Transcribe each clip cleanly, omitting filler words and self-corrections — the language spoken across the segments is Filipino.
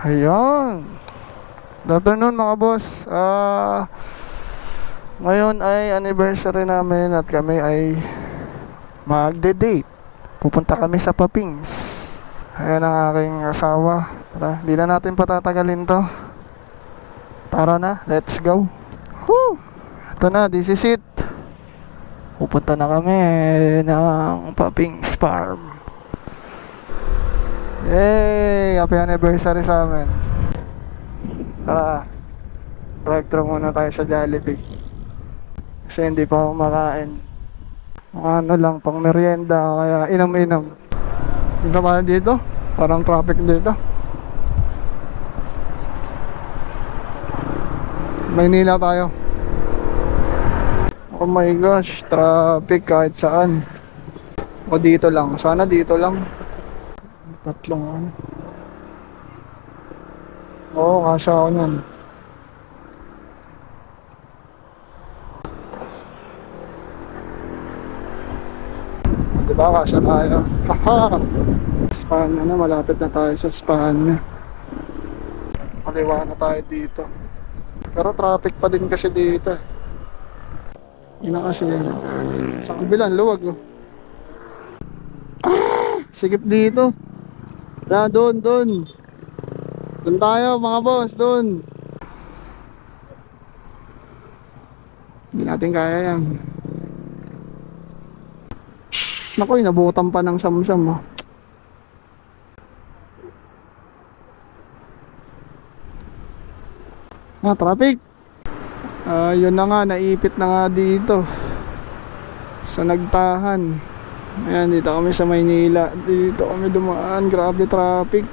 Ayun. Good afternoon mga boss. Ngayon ay anniversary namin at kami ay magde-date. Pupunta kami sa Papings. Ayan ang aking asawa. Tara, di na natin patatagalin to. Tara na, let's go. Woo! Ito na, this is it. Pupunta na kami ng Papings Farm. Yay! Happy anniversary sa amin. Tara, drive-thru muna tayo sa Jollibee. Kasi hindi pa ako makain. Ano lang, pang merienda, kaya inom-inom. Dito tayo dito, parang traffic dito. Maynila tayo. Oh my gosh, traffic kahit saan. O dito lang, sana dito lang. Tatlong ano. Oo, kasha ako nun. Diba, kasha tayo. Haha! Spanya na, malapit na tayo sa Spanya. Kaliwa na tayo dito. Pero traffic pa din kasi dito. Ina kasi sa kabilang luwag oh. Sikip dito. Na doon. Doon tayo mga boss, doon. Hindi natin kaya yan. Naku, inabutan pa ng samsam oh. Traffic. Yun na nga, naipit na nga dito sa Nagtahan. Ayan, dito kami sa Maynila. Dito kami dumaan, grabe traffic.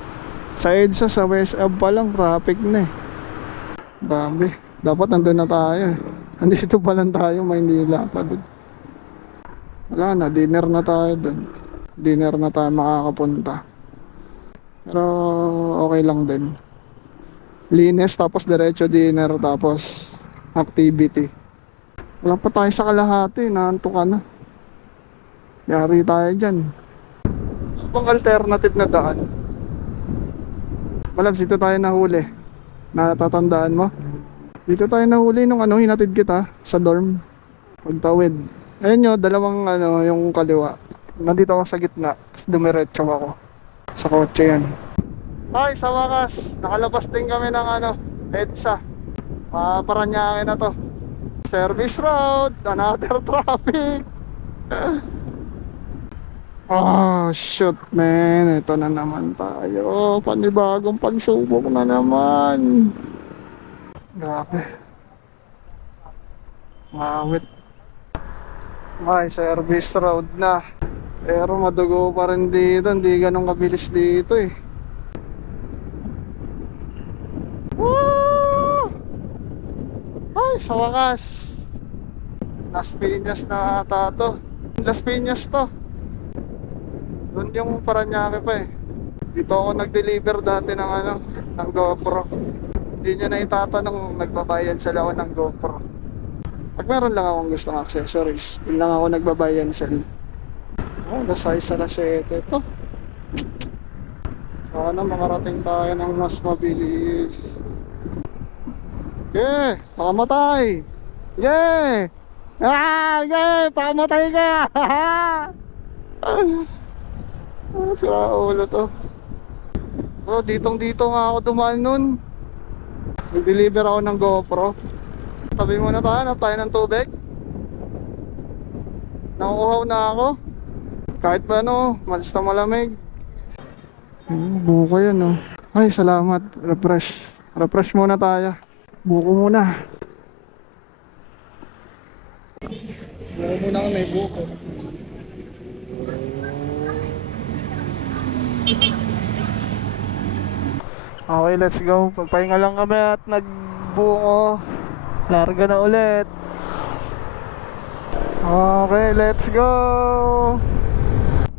Sa EDSA, sa West Ave pa lang, traffic na eh. Grabe, dapat nandun na tayo eh. Andito pa lang tayo, Maynila pa dun. Wala na, dinner na tayo dun. Dinner na tayo makakapunta. Pero okay lang din. Linis, tapos diretso dinner, tapos activity. Wala pa tayo sa kalahati, naantok ka na. Yari tayo dyan. Pang alternative na daan. Malabs, dito tayo nahuli. Natatandaan mo? Dito tayo nahuli nung hinatid kita sa dorm. Pagtawid. Ayun nyo, dalawang yung kaliwa. Nandito ako sa gitna. Tapos dumiretso ako. Sa kotse yan. Ay, sa wakas, nakalabas din kami ng EDSA. Paranaque na to. Service road, another traffic. Oh shoot man, ito na naman tayo. Panibagong pagsubok na naman. Grabe. Ngawit. Ay, service road na. Pero madugo pa rin dito. Hindi ganun kabilis dito eh. Woo! Ay, sa wakas. Las Piñas na ata to. Las Piñas to. Doon yung Paranaque pa eh. Dito ako nag-deliver dati ng ng GoPro. Hindi nyo na itatanong, nagbabayad sila ako ng GoPro. Pag meron lang akong gustong accessories, yun lang ako nagbabayad sila. Oh, nasay sa Lasete ito. Sana makarating tayo ng mas mabilis. Okay, pakamatay. Yeah! Yeah! Pakamatay ka! Sira ulo to. Oh, dito nga ako dumaan nun. Nag-deliver ako ng GoPro. Tabi muna tayo, hanap tayo ng tubig. Nakukuhaw na ako. Kahit ba malis na malamig. Buko yun Ay, salamat. Refresh muna tayo. Buko muna. Buko muna kami, buko. Okay, let's go. Pagpahinga lang kami at nagbuko. Larga na ulit. Okay, let's go.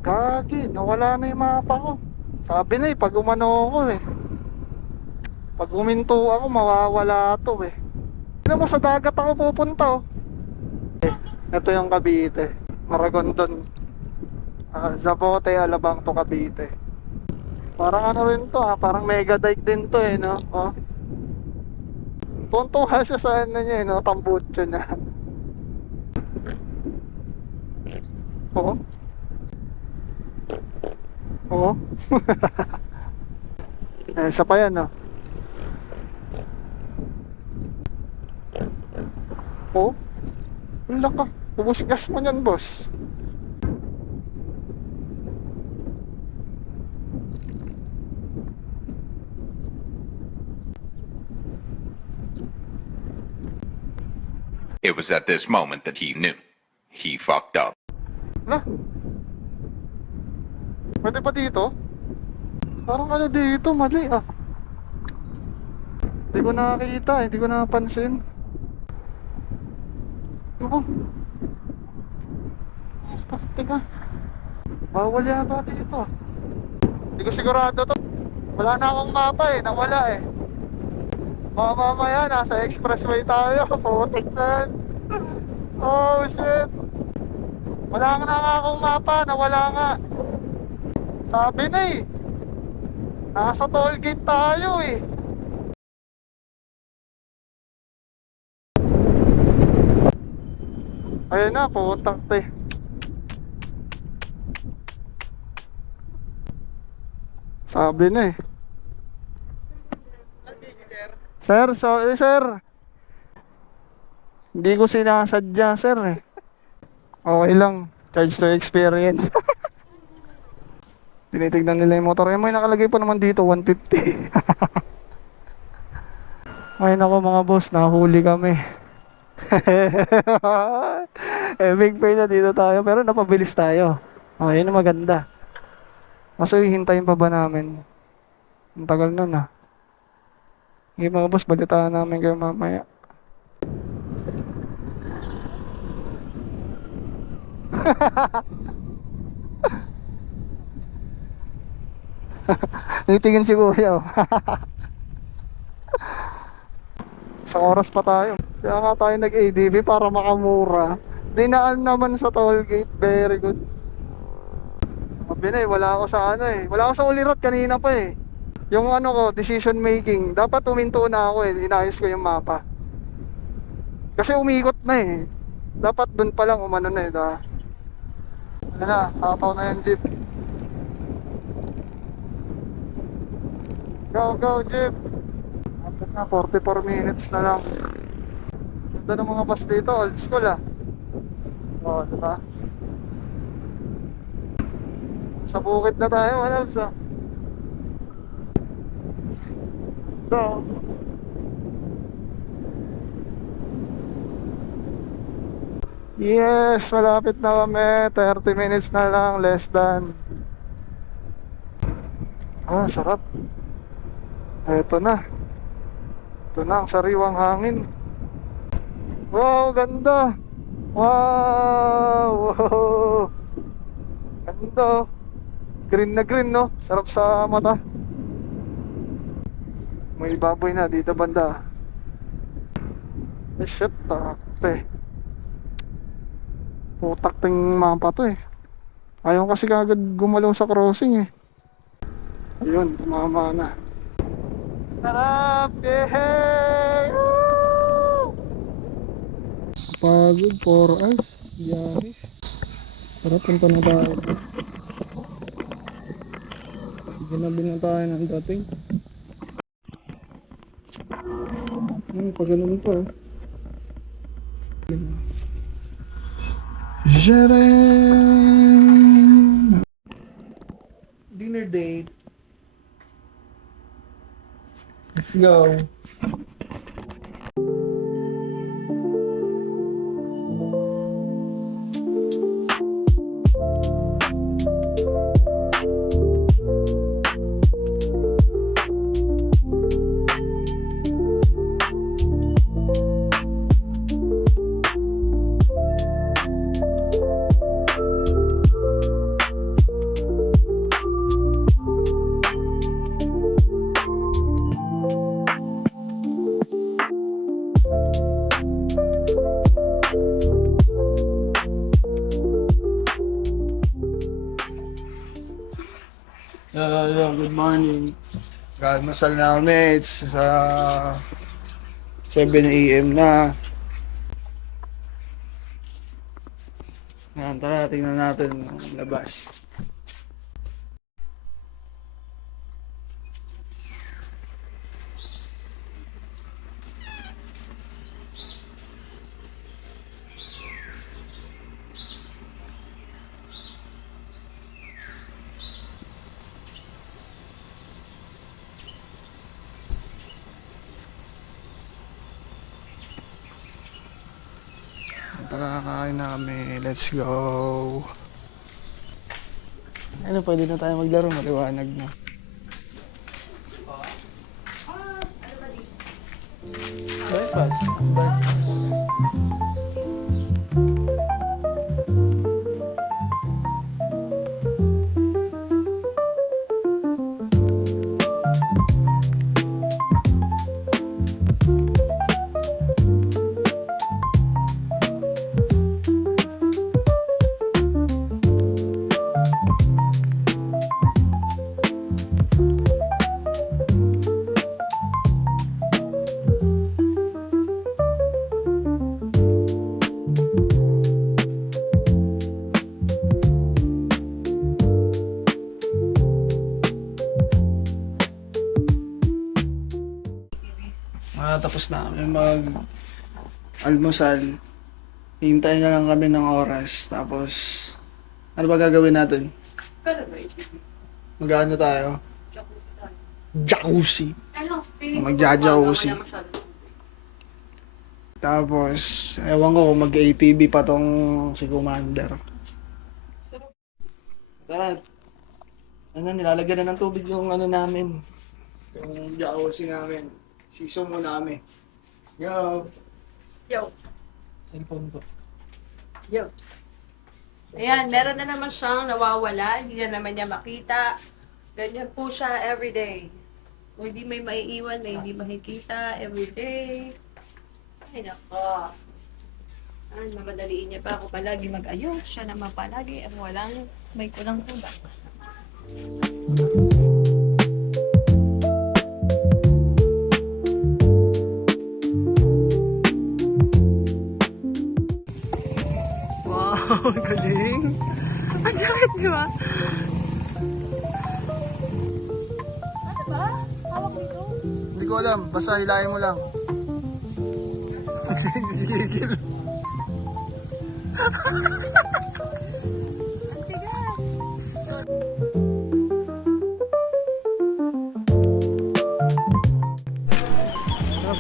Kagi, nawala na yung mapa ko. Sabi na pag umano ako pag uminto ako, mawawala to Tignan mo, sa dagat ako pupunta ito yung Cavite, Maragondon, Zapote, Alabang to Cavite. Parang ano rin to ha, parang mega dike din to eh, no? Oh. Tuntuha siya sa ano niya eh, no? Tambutso niya. Oo. Oo. Isa pa yan, no? Oo. Wala ka. Ubus gas mo yan, boss. It was at this moment that he knew. He fucked up. Wala. Pwede pa dito? Parang ano dito, mali ah. Hindi ko nakakita, hindi ko napansin. Ako. Teka. Bawal yata dito ah. Hindi ko sigurado to. Wala na akong mapa eh, nawala eh. Baka mamaya nasa expressway tayo. Putik na. Oh shit. Wala nga na akong mapa, nawala nga. Sabi na eh. Nasa toll gate tayo eh. Ayun na, putak te. Sabi na eh. Sir, sorry sir. Hindi ko sinasadya sir eh. Okay lang, charge to experience. Tinitignan nila yung motor. May nakalagay pa naman dito, 150. Ay nako mga boss, nahuli kami. Big pay na dito tayo, pero napabilis tayo. Oh, yun ang maganda. Kaso hihintayin pa ba namin? Ang tagal nun ah. Sige mga boss, balitaan namin kayo mamaya. Titingin si kuya oh. Isang oras pa tayo. Kaya nga tayo nag-ADV para makamura. Dinaan naman sa toll gate. Very good. Sabi na eh, wala ako sa ano eh. Wala ako sa ulirat kanina pa eh. Yung ano ko, decision making. Dapat tuminto na ako eh. Inayos ko yung mapa. Kasi umikot na eh. Dapat dun pa lang umano na eh. Diba? Ano na, tataw na yung jeep. Go jeep. Kapit na, 44 minutes na lang. Ganda ng mga bus dito, old school ah. Oo, diba? Sa bukid na tayo, manabs ah. Ito. Yes, malapit na kami. 30 minutes na lang, less than. Ah, sarap. Eto na. Ito na ang sariwang hangin. Wow, ganda. Wow. Ganda. Green na green, no? Sarap sa mata. May baboy na dito banda. Shit, takte. Putak ting mapa to eh. Ayaw kasi kagad gumalaw sa crossing eh. Ayun, tumama na. Sarap! Yehey! Woo! Pagod, 4 hours. Biyahe. Sarap, punta na tayo. Ginabi na tayo ng dating. Pag ganun to. Jeren! Dinner date. Let's go. Galmasal namin sa 7 AM na. Yan, tara, tingnan natin ang labas. Tara, kakain na kami. Let's go. Ano, pwede na tayo maglaro. Maliwanag na. Breakfast. Breakfast. Tapos na kami mag-almusal. Hintayin na lang kami ng oras. Tapos, ano ba gagawin natin? Mag-ano tayo? Jacuzzi. Mag-jacuzzi. Tapos, ewan ko kung mag-ATV pa tong si Commander. Tara. Ano, nilalagyan na ng tubig yung ano namin. Yung jacuzzi namin. Siso muna kami. Yo! Yo. Cellphone ko. Yo. Ayan, meron na naman siyang nawawala. Hindi na naman niya makita. Ganyan po siya everyday. Kung hindi may maiiwan, may hindi makikita everyday. Ay, nako. Mamadaliin niya pa ako palagi mag-ayos. Siya naman palagi ang walang may kulang kulang. Wow, galing! Ang sakit, di ba? Ano ba? Hawak nito? Hindi ko alam, basta hilahin mo lang. Gigil.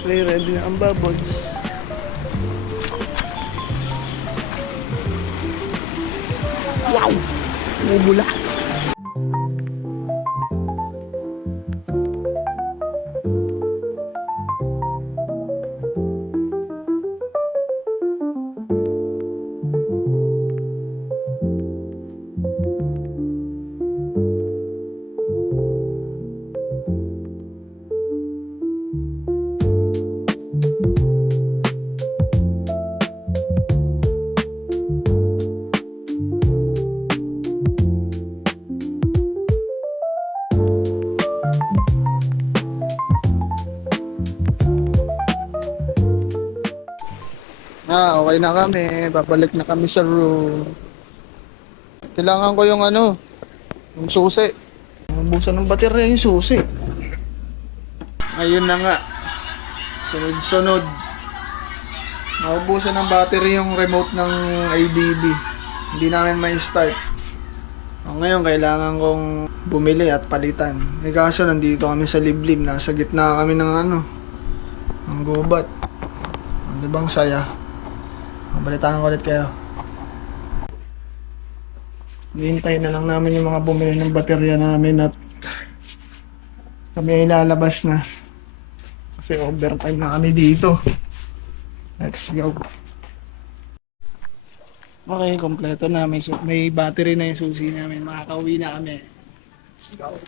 Play ready na ang bubbles. Wow! Umula. Okay na kami. Babalik na kami sa room. Kailangan ko yung ano, yung susi. Ubusan ng baterya yung susi. Ayun na nga. Sunod-sunod. Naubusan ng battery yung remote ng ADB. Hindi namin may start. Ngayon kailangan kong bumili at palitan. Kaso nandito kami sa liblib. Nasa gitna kami ng ano, ng gubat. Di bang saya? Balitaan ko ulit kayo. Hintayin na lang namin yung mga bumili ng baterya namin at kami ay lalabas na. Kasi overtime na kami dito. Let's go. Okay, kompleto na. May battery na yung susi namin. Makakauwi na kami. Let's go.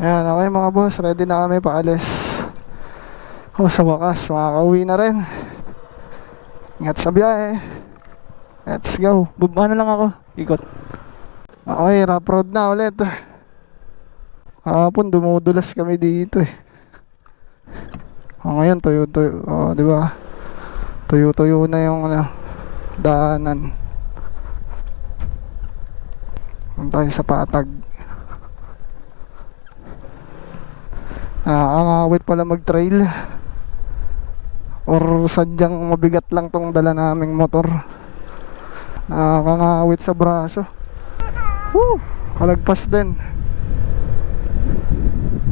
Ayan, okay mga boss. Ready na kami paalis. Sa wakas, makakauwi na rin. Ingat sa biyahe. Let's go. Baba na lang ako. Ikot. Okay, rough road na ulit. Kahapon dumudulas kami dito eh. Ngayon tuyo-tuyo, di ba? Tuyo-tuyo na yung daanan. Punta tayo sa Patag. Nakakangawit pala mag-trail. Or sadyang mabigat lang tong dala naming motor. Nakakangawit sa braso. Woo! Kalagpas din.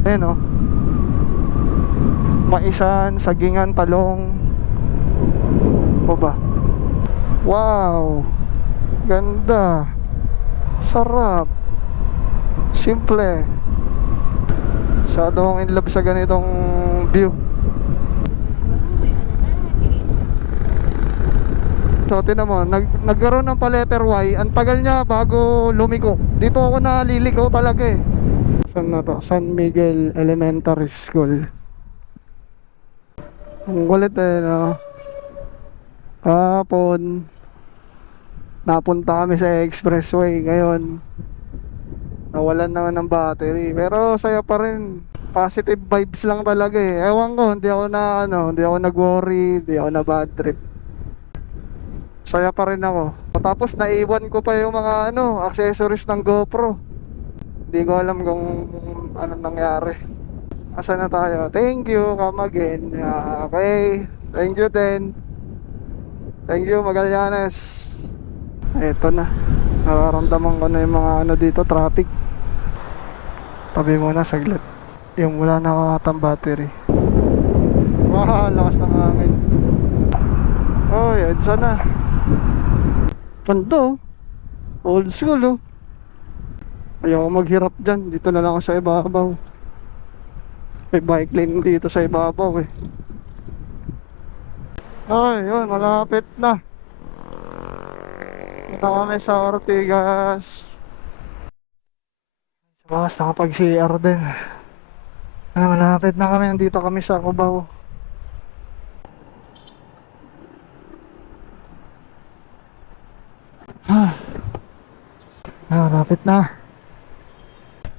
Ayan o. Maisan, sagingan, talong. O ba? Wow! Ganda. Sarap. Simple. Masyadong in love sa ganitong view. So tinan mo, nagkaroon ng pa letter Y. Ang tagal niya bago lumiko. Dito ako naliligaw talaga eh. Saan na to? San Miguel Elementary School. Ang kulit eh, no? Kahapon napunta kami sa expressway. Ngayon nawalan naman ng battery. Pero saya pa rin. Positive vibes lang talaga eh. Ewan ko, hindi ako hindi ako nag-worry, hindi ako na bad trip. Saya pa rin ako. Tapos naiwan ko pa yung mga accessories ng GoPro. Hindi ko alam kung anong nangyari. Asa na tayo? Thank you, come again. Okay. Thank you din. Thank you, Magallanes. Eto na. Nararamdaman ko na yung mga dito, traffic. Tabi muna saglit. Yung wala na katang battery. Wow, lakas ng hangin. Oh, yan sana. Ganda oh. Old school oh. Ayoko maghirap dyan. Dito na lang ako sa ibabaw. May bike lane dito sa ibabaw eh. Ay, yun, malapit na. Ito kami sa Ortigas. Sa bakas nakapag-CR din. Malapit na kami. Nandito kami sa Cubao. Malapit na.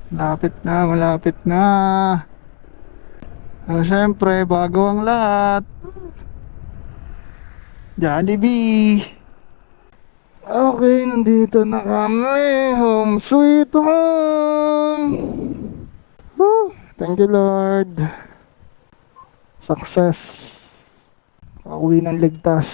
Malapit na, malapit na. Pero syempre, bago ang lahat. Jollibee. Okay, nandito na kami. Home sweet home. Woo, thank you Lord. Success. Pauwi ng ligtas.